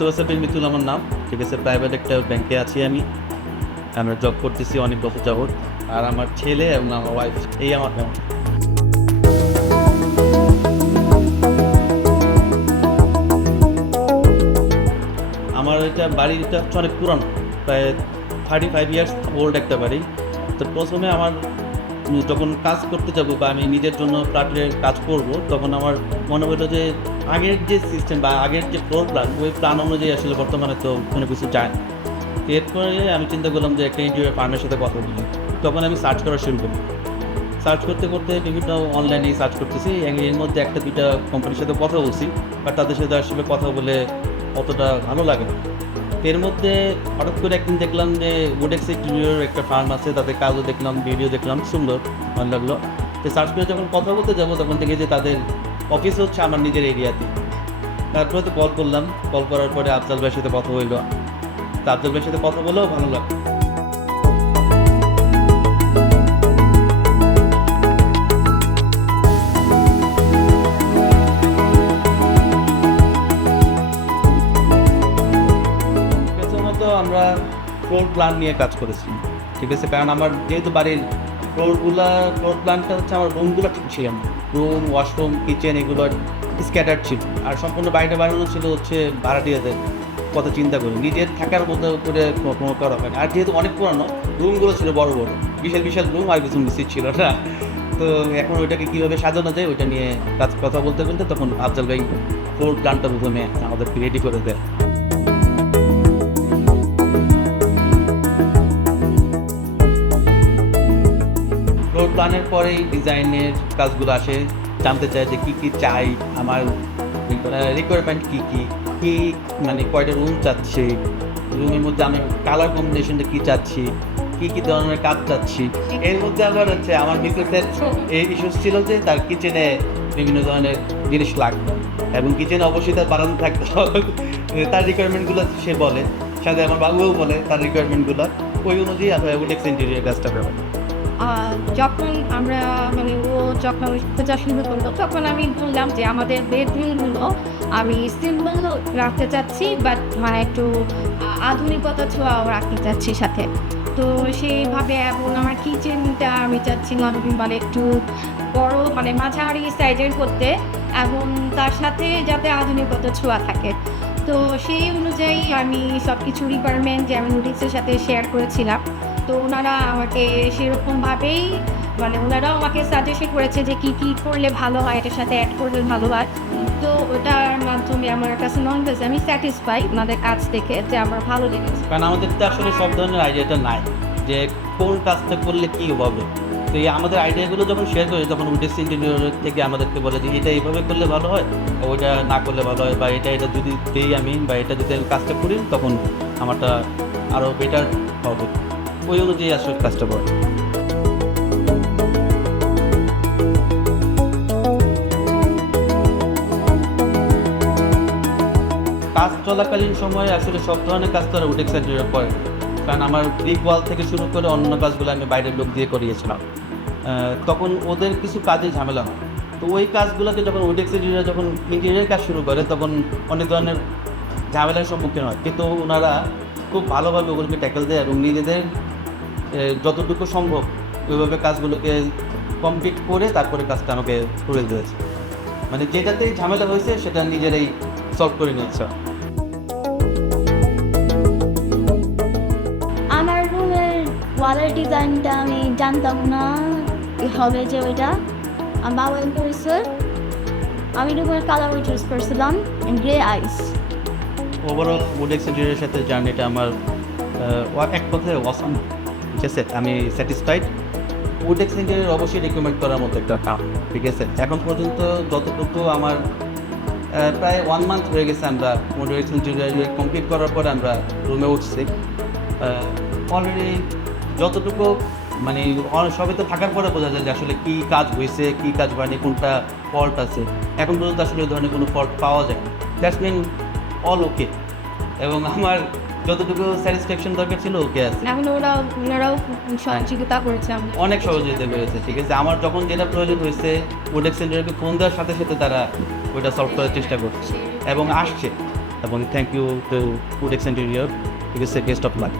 বুঝতে পারছি আপনি মিতুল আমার নাম, ঠিক আছে। প্রাইভেট একটা ব্যাংকে আছি আমি, আমরা জব করতেছি অনেক বছর যাবত। আর আমার ছেলে এবং আমার ওয়াইফ, এই আমার নাম। আমার এটা বাড়িটা হচ্ছে অনেক পুরানো, প্রায় 35 ইয়ার্স ওল্ড একটা বাড়ি। তো প্রথমে আমার যখন কাজ করতে যাব বা আমি নিজের জন্য ফ্ল্যাটের কাজ করব, তখন আমার মনে হলো যে আগের যে সিস্টেম বা আগের যে ফ্লোর প্ল্যান, ওই প্ল্যান অনুযায়ী আসলে বর্তমানে তো কোনো কিছু যায় না। এরপরে আমি চিন্তা করলাম যে একটা ইন্টেরিয়র ফার্মের সাথে কথা বলি। তখন আমি সার্চ করা শুরু করি। সার্চ করতে করতে বিভিন্ন অনলাইনেই সার্চ করতেছি। এর মধ্যে একটা দুইটা কোম্পানির সাথে কথা বলছি, বাট তাদের সাথে আসলে কথা বলে অতটা ভালো লাগে না। এর মধ্যে হঠাৎ করে একদিন দেখলাম যে Woodx Interior একটা ফার্ম আছে, তাদের কাজও দেখলাম, ভিডিও দেখলাম, সুন্দর ভালো লাগলো। তো সার্চ করে যখন কথা বলতে যাবো, তখন দেখি যে তাদের অফিস হচ্ছে আমার নিজের এরিয়াতে। তারপরে তো কল করলাম, কল করার পরে আফজাল ভাইয়ের সাথে কথা হইলো। তো আফজাল ভাইয়ের সাথে কথা বলেও ভালো লাগলো। প্রথমত আমরা ফ্লোর প্ল্যান নিয়ে কাজ করেছি, ঠিক আছে। কারণ আমার যেহেতু বাড়ির ফ্লোর প্ল্যানটা হচ্ছে, আমার রুমগুলো ঠিক ছিল না। রুম, ওয়াশরুম, কিচেন এগুলো স্ক্যাটার্ড ছিল। আর সম্পূর্ণ বাড়িটা বানানো ছিল হচ্ছে ভাড়াটিয়াদের কথা চিন্তা করে, নিজের থাকার মতো করে কোনো করা হয় না। আর যেহেতু অনেক পুরানো, রুমগুলো ছিল বড় বড়, বিশাল বিশাল রুম, আর কিছু মিস্ত্রি ছিল না। তো এখন ওইটাকে কীভাবে সাজানো যায় ওইটা নিয়ে কথা বলতে বলতে তখন আফজাল ভাই ফ্লোর প্ল্যানটা প্রথমে আমাদেরকে রেডি করে দেয়। ফ্লোর প্ল্যানের পরেই ডিজাইনের কাজগুলো আসে। জানতে চাই যে কী কী চাই, আমার রিকোয়ারমেন্ট কী কী কী, মানে কয়টা রুম চাচ্ছি, রুমের মধ্যে আমি কালার কম্বিনেশনটা কী চাচ্ছি, কী কী ধরনের কাজ চাচ্ছি। এর মধ্যে আবার হচ্ছে আমার মিসেসের এই ইস্যুস ছিল যে তার কিচেনে বিভিন্ন ধরনের জিনিস লাগবে, এবং কিচেনে অবশ্যই তার বানানো থাকতে হবে। তার রিকোয়ারমেন্টগুলো সে বলে, সাথে আমার বাবুও বলে তার রিকোয়ারমেন্টগুলো, ওই অনুযায়ী আমরা Woodx Interior কাজটা করবো। যখন আমরা যখন খোঁজা শুরু করলো, তখন আমি বললাম যে আমাদের বেডরুমগুলো আমি সিম্পল রাখতে চাচ্ছি, বাট মানে একটু আধুনিকতা ছোঁয়াও রাখতে চাচ্ছি সাথে। তো সেইভাবে, এবং আমার কিচেনটা আমি চাচ্ছিলাম মানে একটু বড়, মানে মাঝারি সাইজের করতে, এবং তার সাথে যাতে আধুনিকতা ছোঁয়া থাকে। তো সেই অনুযায়ী আমি সব কিছু রিকোয়ারমেন্ট যেমন Woodxের সাথে শেয়ার করেছিলাম। তো ওনারা আমাকে সেরকমভাবেই, মানে ওনারাও আমাকে সাজেশন করেছে যে কী কী করলে ভালো হয়, এটার সাথে অ্যাড করলে ভালো হয়। তো ওটার মাধ্যমে আমার কাছে মনে হয়েছে আমি স্যাটিসফাই ওনাদের কাজ দেখে, যে আমার ভালো লেগেছে। কারণ আমাদের তো আসলে সব ধরনের আইডিয়াটা নাই যে কোন কাজটা করলে কী হবে। তো এই আমাদের আইডিয়াগুলো যখন শেয়ার করি, তখন Woodx Interior থেকে আমাদেরকে বলে যে এটা এইভাবে করলে ভালো হয়, ওইটা না করলে ভালো হয়, বা এটা যদি দিই আমি, বা এটা যদি আমি কাজটা করি, তখন আমারটা আরও বেটার হবে। ওই অনুযায়ী আসলে কাজটা করে। কাজ চলাকালীন সময়ে আসলে সব ধরনের কাজ তো আর Woodx Interior করে, কারণ আমার ব্রিক ওয়াল থেকে শুরু করে অন্য কাজগুলো আমি বাইরের লোক দিয়ে করিয়েছিলাম। তখন ওদের কিছু কাজে ঝামেলা হয়। তো ওই কাজগুলোকে যখন Woodx Interior যখন ইঞ্জিনিয়ারিং কাজ শুরু করে, তখন অনেক ধরনের ঝামেলার সম্মুখীন হয়, কিন্তু ওনারা খুব ভালোভাবে ওগুলোকে ট্যাকেল দেয়, এবং নিজেদের যতটুকু সম্ভব ওইভাবে কাজগুলোকে কমপ্লিট করে তারপরে কাজটা আমাকে করে দিয়েছে। মানে যেটাতেই ঝামেলা হয়েছে সেটা নিজেরাই সলভ করে নিচ্ছে। আমার রুমের ওয়ালের ডিজাইনটা আমি জানতাম না হবে যে ওইটা বাবা করেছে। আমি রুমের কালার চুজ করেছিলাম গ্রে আইস। ওভারঅল Woodx Interior সাথে জার্নিটা আমার এক কথায় অসাম, ঠিক আছে। আমি স্যাটিসফাইড। Woodx Interior অবশ্যই রেকমেন্ড করার মতো একটা কাম, ঠিক আছে। এখন পর্যন্ত যতটুকু আমার প্রায় 1 মান্থ হয়ে গেছে, আমরা Woodx Interior কমপ্লিট করার পরে আমরা রুমে উঠছি। অলরেডি যতটুকু মানে সবে তো থাকার পরে বোঝা যায় যে আসলে কী কাজ হয়েছে, কী কাজ হয়নি, কোনটা ফল্ট আছে। এখন পর্যন্ত আসলে ওই ধরনের কোনো ফল্ট পাওয়া যায় না। দ্যাটস মিন অল ওকে, এবং আমার যতটুকু স্যাটিসফ্যাকশন দরকার ছিল ওকে আছে। এখন ওনারাও সহযোগিতা করেছে, অনেক সহযোগিতা করেছে, ঠিক আছে। আমার যখন যেটা প্রয়োজন হয়েছে, Woodx Interiorকে ফোন দেওয়ার সাথে সাথে তারা ওইটা সলভ করার চেষ্টা করছে এবং আসছে। এবং thank you to Woodx Interior, ঠিক আছে, বেস্ট অফ লাক।